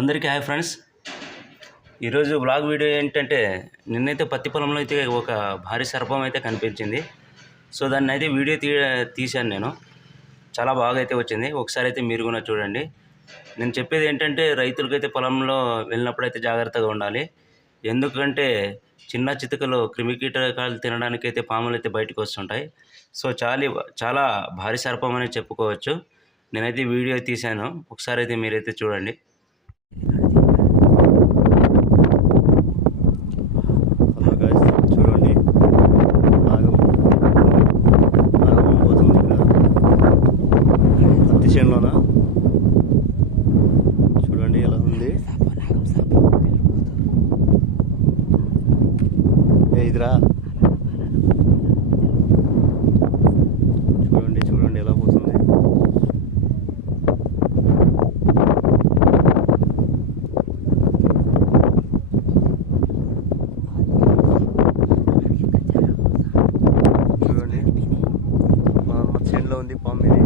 అందరికీ hi friends. ఈరోజు blog video ఏంటంటే, నిన్నైతే పత్తి పొలంలో అయితే ఒక భారీ సర్పం అయితే కనిపించింది. సో దాన్ని అయితే వీడియో తీశాను నేను. చాలా బాగా అయితే వచ్చింది. ఒకసారి అయితే మీరు కూడా చూడండి. నేను చెప్పేది ఏంటంటే, రైతులకైతే పొలంలో వెళ్ళినప్పుడైతే జాగ్రత్తగా ఉండాలి. ఎందుకంటే చిన్న చితుకలు క్రిమికీటకాలు తినడానికైతే పాములు అయితే బయటకు వస్తుంటాయి. సో చాలా భారీ సర్పం అని చెప్పుకోవచ్చు. నేనైతే వీడియో తీశాను. ఒకసారి అయితే మీరైతే చూడండి. హలో గాయ్స్, చూడండి నాగం పోతుంది ఇక్కడ పత్తి చేనులోన. చూడండి ఎలా ఉంది. ఇదిరా చూడండి ఎలా పోతుంది. చేనులో ఉంది పాము ఇది.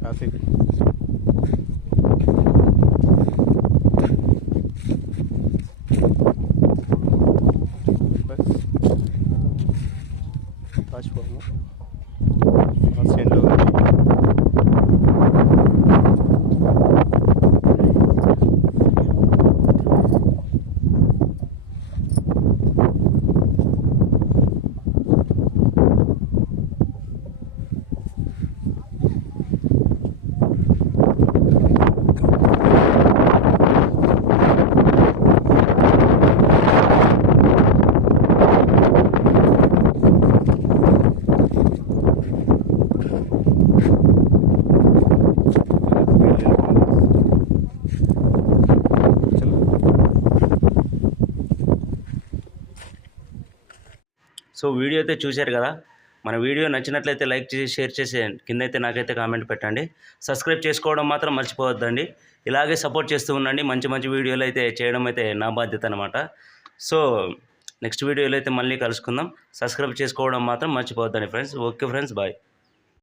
ట్రాఫిక్ రాసిపోము చేనులో సో వీడియో అయితే చూశారు కదా. మన వీడియో నచ్చినట్లయితే లైక్ చేసి షేర్ చేసి కిందైతే నాకైతే కామెంట్ పెట్టండి. సబ్స్క్రైబ్ చేసుకోవడం మాత్రం మర్చిపోవద్దండి. ఇలాగే సపోర్ట్ చేస్తూ ఉండండి. మంచి మంచి వీడియోలు అయితే చేయడం అయితే నా బాధ్యత అనమాట. సో నెక్స్ట్ వీడియోలో అయితే మళ్ళీ కలుసుకుందాం. సబ్స్క్రైబ్ చేసుకోవడం మాత్రం మర్చిపోవద్దండి ఫ్రెండ్స్. Okay friends, bye.